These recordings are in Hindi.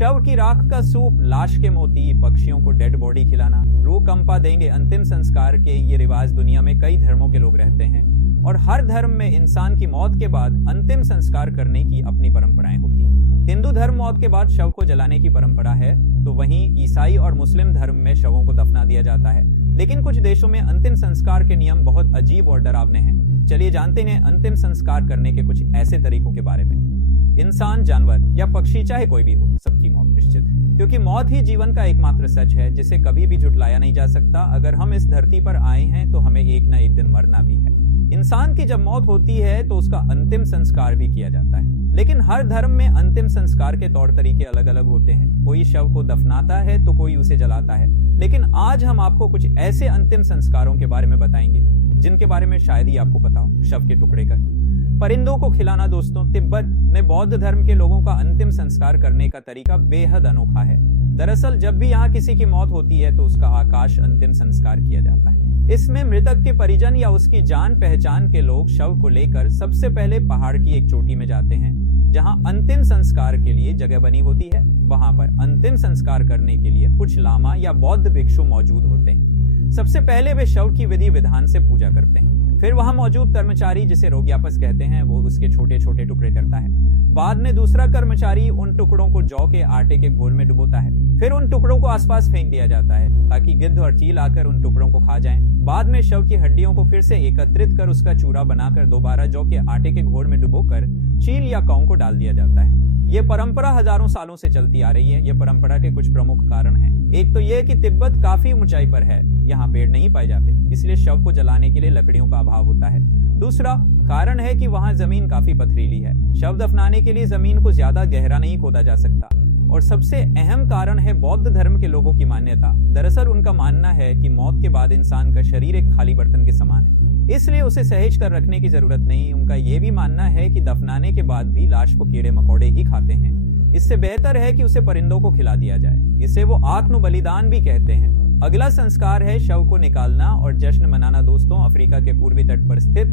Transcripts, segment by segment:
शव की राख का सूप, लाश के मोती, पक्षियों को डेड बॉडी खिलाना, रूह कंपा देंगे अंतिम संस्कार के ये रिवाज दुनिया में कई धर्मों के लोग रहते हैं और हर धर्म में इंसान की मौत के बाद अंतिम संस्कार करने की अपनी परंपराएं होती हैं। हिंदू धर्म मौत के बाद शव को जलाने की परंपरा है, तो वहीं ईसाई और मुस्लिम धर्म में शवों को दफना दिया जाता है। लेकिन कुछ देशों में अंतिम संस्कार के नियम बहुत अजीब और डरावने हैं। चलिए जानते हैं अंतिम संस्कार करने के कुछ ऐसे तरीकों के बारे में। इंसान, जानवर या पक्षी, चाहे कोई भी हो, सबकी मौत निश्चित है, क्योंकि मौत ही जीवन का एकमात्र सच है जिसे कभी भी झुटलाया नहीं जा सकता। अगर हम इस धरती पर आए हैं तो हमें एक ना एक दिन मरना भी है। इंसान की जब मौत होती है तो उसका अंतिम संस्कार भी किया जाता है, लेकिन हर धर्म में अंतिम संस्कार के तौर तरीके अलग अलग होते हैं। कोई शव को दफनाता है तो कोई उसे जलाता है। लेकिन आज हम आपको कुछ ऐसे अंतिम संस्कारों के बारे में बताएंगे जिनके बारे में शायद ही आपको पता हो। शव के टुकड़े कर परिंदों को खिलाना। दोस्तों, तिब्बत में बौद्ध धर्म के लोगों का अंतिम संस्कार करने का तरीका बेहद अनोखा है। दरअसल जब भी यहाँ किसी की मौत होती है तो उसका आकाश अंतिम संस्कार किया जाता है। इसमें मृतक के परिजन या उसकी जान पहचान के लोग शव को लेकर सबसे पहले पहाड़ की एक चोटी में जाते हैं, जहां अंतिम संस्कार के लिए जगह बनी होती है। वहां पर अंतिम संस्कार करने के लिए कुछ लामा या बौद्ध भिक्षु मौजूद होते हैं। सबसे पहले वे शव की विधि विधान से पूजा करते हैं। फिर वहां मौजूद कर्मचारी, जिसे रोग्यापस कहते हैं, वो उसके छोटे छोटे टुकड़े करता है। बाद में दूसरा कर्मचारी उन टुकड़ों को जौ के आटे के घोल में डुबोता है। फिर उन टुकड़ों को आसपास फेंक दिया जाता है ताकि गिद्ध और चील आकर उन टुकड़ों को खा जाएं। बाद में शव की हड्डियों को फिर से एकत्रित कर उसका चूरा बनाकर दोबारा जौ के आटे के घोल में डुबोकर चील या काऊ को डाल दिया जाता है। ये परंपरा हजारों सालों से चलती आ रही है। ये परंपरा के कुछ प्रमुख कारण हैं। एक तो ये कि तिब्बत काफी ऊंचाई पर है, यहाँ पेड़ नहीं पाए जाते, इसलिए शव को जलाने के लिए लकड़ियों का अभाव होता है। दूसरा कारण है कि वहाँ जमीन काफी पथरीली है। शव दफनाने के लिए जमीन को ज्यादा गहरा नहीं खोदा जा सकता। और सबसे अहम कारण है बौद्ध धर्म के लोगों की मान्यता। दरअसल उनका मानना है कि मौत के बाद इंसान का शरीर एक खाली बर्तन के समान है, इसलिए उसे सहेज कर रखने की जरूरत नहीं। उनका यह भी मानना है कि दफनाने के बाद भी लाश को कीड़े मकोड़े ही खाते हैं। इससे बेहतर है कि उसे परिंदों को खिला दिया जाए। इसे वो आत्म बलिदान भी कहते हैं। अगला संस्कार है शव को निकालना और जश्न मनाना। दोस्तों, अफ्रीका के पूर्वी तट पर स्थित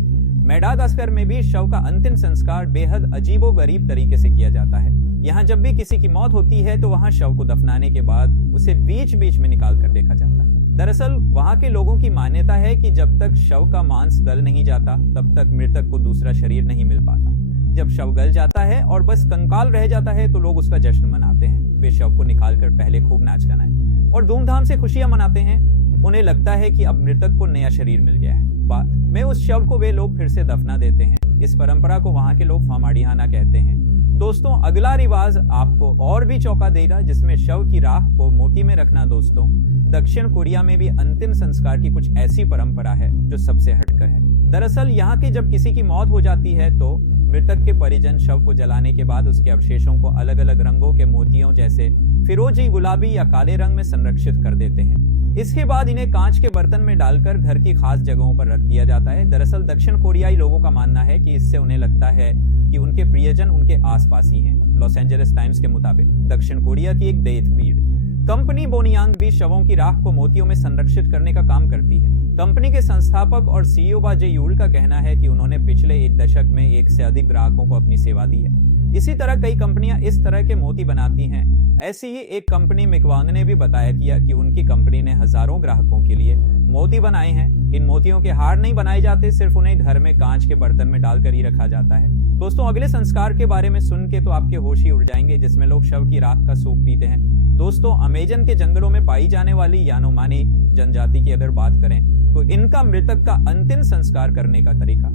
मेडागास्कर में भी शव का अंतिम संस्कार बेहद अजीबोगरीब तरीके से किया जाता है। यहाँ जब भी किसी की मौत होती है तो वहाँ शव को दफनाने के बाद उसे बीच बीच में निकाल कर देखा जाता है। दरअसल वहाँ के लोगों की मान्यता है कि जब तक शव का मांस गल नहीं जाता तब तक मृतक को दूसरा शरीर नहीं मिल पाता। जब शव गल जाता है और बस कंकाल रह जाता है तो लोग उसका जश्न मनाते हैं। वे शव को निकालकर पहले खूब नाच गाना और धूमधाम से खुशियां मनाते हैं। उन्हें लगता है कि अब मृतक को नया शरीर मिल गया है। बाद में उस शव को वे लोग फिर से दफना देते हैं। इस परंपरा को वहाँ के लोग फामाडिहाना कहते हैं। दोस्तों, अगला रिवाज आपको और भी चौंका देगा, जिसमें शव की राख को मोती में रखना। दोस्तों, दक्षिण कोरिया में भी अंतिम संस्कार की कुछ ऐसी परंपरा है जो सबसे हटकर है। दरअसल यहाँ की जब किसी की मौत हो जाती है तो मृतक के परिजन शव को जलाने के बाद उसके अवशेषों को अलग अलग रंगों के मोतियों जैसे फिरोजी, गुलाबी या काले रंग में संरक्षित कर देते हैं। इसके बाद इन्हें कांच के बर्तन में डालकर घर की खास जगहों पर रख दिया जाता है। दरअसल दक्षिण कोरियाई लोगों का मानना है कि इससे उन्हें लगता है कि उनके प्रियजन उनके आसपास ही हैं। लॉस एंजलिस टाइम्स के मुताबिक दक्षिण कोरिया की एक डेथ फीड कंपनी बोनियांग भी शवों की राख को मोतियों में संरक्षित करने का काम करती है। कंपनी के संस्थापक और सीईओ बाजे यूल का कहना है कि उन्होंने पिछले एक दशक में 1 से अधिक ग्राहकों को अपनी सेवा दी है। इसी तरह कई कंपनियां इस तरह के मोती बनाती हैं। ऐसी ही एक कंपनी मिकवांग ने भी बताया किया कि उनकी कंपनी ने हजारों ग्राहकों के लिए मोती बनाए हैं। इन मोतियों के हार नहीं बनाए जाते, सिर्फ उन्हें घर में कांच के बर्तन में डालकर ही रखा जाता है। दोस्तों, अगले संस्कार के बारे में सुन के तो आपके होश ही उड़ जाएंगे, जिसमें लोग शव की राख का सूप पीते हैं। दोस्तों, अमेजन के जंगलों में पाई जाने वाली यानोमानी जनजाति की अगर बात करें तो इनका मृतक का अंतिम संस्कार करने का तरीका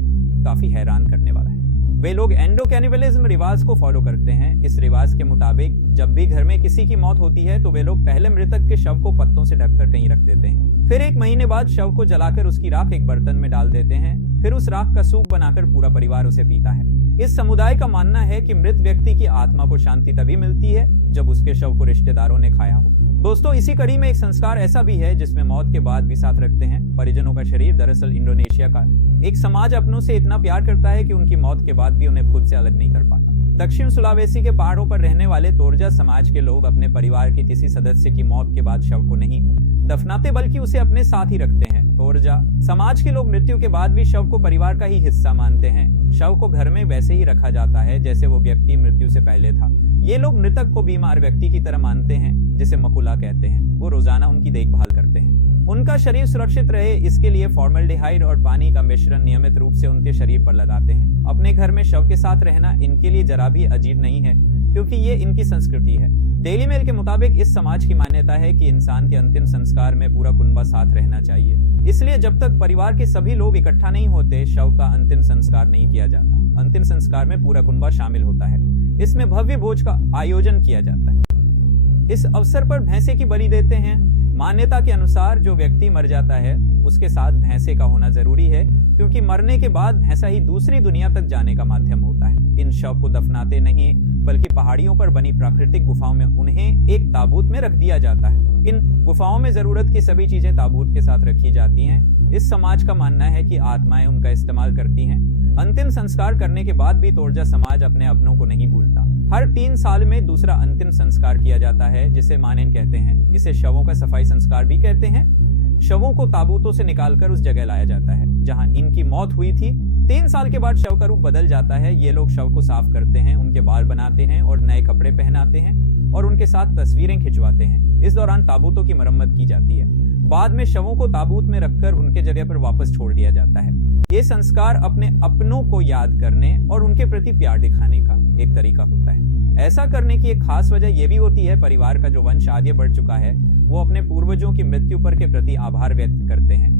काफी हैरान करने वाला है। वे लोग एंडो कैनिबलिज्म रिवाज को फॉलो करते हैं। इस रिवाज के मुताबिक जब भी घर में किसी की मौत होती है तो वे लोग पहले मृतक के शव को पत्तों से ढककर कहीं रख देते हैं। फिर 1 महीने बाद शव को जलाकर उसकी राख एक बर्तन में डाल देते हैं। फिर उस राख का सूप बनाकर पूरा परिवार उसे पीता है। इस समुदाय का मानना है कि मृत व्यक्ति की आत्मा को शांति तभी मिलती है जब उसके शव को रिश्तेदारों ने खाया हो। दोस्तों, इसी कड़ी में एक संस्कार ऐसा भी है जिसमें मौत के बाद भी साथ रखते हैं परिजनों का शरीर। दरअसल इंडोनेशिया का एक समाज अपनों से इतना प्यार करता है कि उनकी मौत के बाद भी उन्हें खुद से अलग नहीं कर पाता। दक्षिण सुलावेसी के पहाड़ों पर रहने वाले तोरजा समाज के लोग अपने परिवार के किसी सदस्य की मौत के बाद शव को नहीं दफनाते बल्कि उसे अपने साथ ही रखते हैं। तोरजा समाज के लोग मृत्यु के बाद भी शव को परिवार का ही हिस्सा मानते हैं। शव को घर में वैसे ही रखा जाता है जैसे वो व्यक्ति मृत्यु से पहले था। ये लोग मृतक को बीमार व्यक्ति की तरह मानते हैं, जिसे मकुला कहते हैं। वो रोजाना उनकी देखभाल करते हैं। उनका शरीर सुरक्षित रहे इसके लिए फॉर्मल्डिहाइड और पानी का मिश्रण नियमित रूप से उनके शरीर पर लगाते हैं। अपने घर में शव के साथ रहना इनके लिए जरा भी अजीब नहीं है, क्योंकि ये इनकी संस्कृति है। डेली मेल के मुताबिक इस समाज की मान्यता है कि इंसान के अंतिम संस्कार में पूरा कुनबा साथ रहना चाहिए। इसलिए जब तक परिवार के सभी लोग इकट्ठा नहीं होते, शव का अंतिम संस्कार नहीं किया जाता। अंतिम संस्कार में पूरा कुनबा शामिल होता है। इसमें भव्य भोज का आयोजन किया जाता है। इस अवसर पर भैंसे की बलि देते हैं। मान्यता के अनुसार जो व्यक्ति मर जाता है उसके साथ भैंसे का होना जरूरी है, क्योंकि मरने के बाद भैंसा ही दूसरी दुनिया तक जाने का माध्यम होता है। इन शव को दफनाते नहीं, बल्कि पहाड़ियों पर बनी प्राकृतिक गुफाओं में उन्हें एक ताबूत में रख दिया जाता है। इन गुफाओं में जरूरत की सभी चीजें ताबूत के साथ रखी जाती हैं। इस समाज का मानना है कि आत्माएं उनका इस्तेमाल करती हैं। अंतिम संस्कार करने के बाद भी तोरजा समाज अपने अपनों को नहीं भूलता। हर 3 साल में दूसरा अंतिम संस्कार किया जाता है, जिसे मानेन कहते हैं। इसे शवों का सफाई संस्कार भी कहते हैं। शवों को ताबूतों से निकालकर उस जगह लाया जाता है जहां इनकी मौत हुई थी। 3 साल के बाद शव का रूप बदल जाता है। ये लोग शव को साफ करते हैं, उनके बाल बनाते हैं और नए कपड़े पहनाते हैं और उनके साथ तस्वीरें खिंचवाते हैं। इस दौरान ताबूतों की मरम्मत की जाती है। बाद में शवों को ताबूत में रखकर उनके जगह पर वापस छोड़ दिया जाता है। ये संस्कार अपने अपनों को याद करने और उनके प्रति प्यार दिखाने का एक तरीका होता है। ऐसा करने की एक खास वजह यह भी होती है, परिवार का जो वंश आगे बढ़ चुका है वो अपने पूर्वजों की मृत्यु पर के प्रति आभार व्यक्त करते हैं।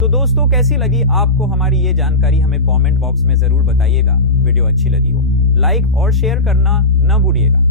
तो दोस्तों, कैसी लगी आपको हमारी ये जानकारी? हमें कमेंट बॉक्स में जरूर बताइएगा। वीडियो अच्छी लगी हो लाइक और शेयर करना न भूलिएगा।